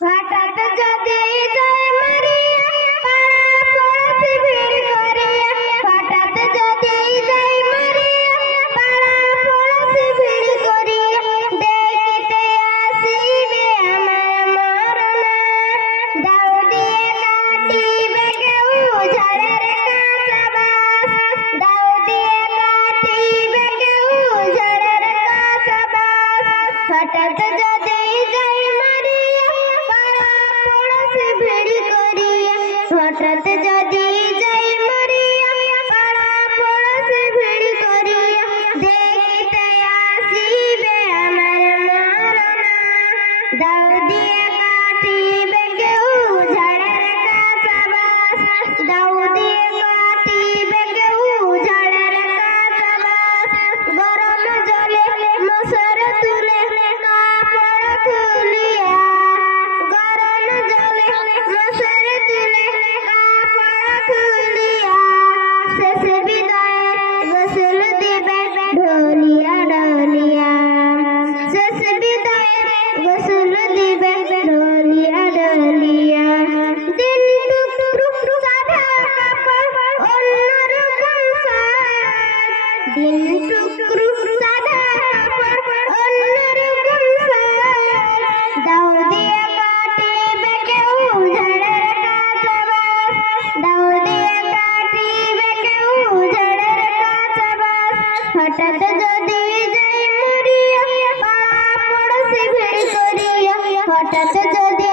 হঠাৎ যদি যায় মরিয়া পাড়া পড়শি ভিড় করিয়া হঠাৎ যদি যায় মরিয়া পাড়া পড়শি ভিড় করিয়া দেখিতে আসিবে আমার মরনা দাও দিয়ে কাটিবে কেউ ঝড়ের কাঁচা বাস দাও দিয়ে কাটিবে কেউ ঝড়ের কাঁচা বাস হঠাৎ যদি যায় মরিয়া পাড়া পড়শি ভিড় করিয়া হঠাৎ যদি যায় মরিয়া পাড়া পড়শি ভিড় করিয়া দেখিতে আসিবে আমার মরনা দাও দিয়ে কাটিবে কেউ ঝড়ের কাঁচা বাস দাও দিয়ে কাটিবে কেউ ঝড়ের কাঁচা বাস গরম জলে মশার তুলে কাপড় খুলিয়া গরম জলে মশার তুলে কাপড় খুলিয়া শেষ বিদায়ে গোসল দিবে ঢলিয়া ঢলিয়া শেষ বিদায়ে গোসল দিবে ঢলিয়া ঢলিয়া দিন টুকরুক সাদা কাপড় অন্যরকম সাজ দিন টুকরুক সাদা কাপড় অন্যরকম সাজ দাও দিয়ে কাটিবে কেউ ঝড়ের কাঁচা বাস দাও দিয়ে কাটিবে কেউ ঝড়ের কাঁচা বাস হঠাৎ যদি যায় মরিয়া পাড়া পড়শি ভিড় করিয়া হঠাৎ যদি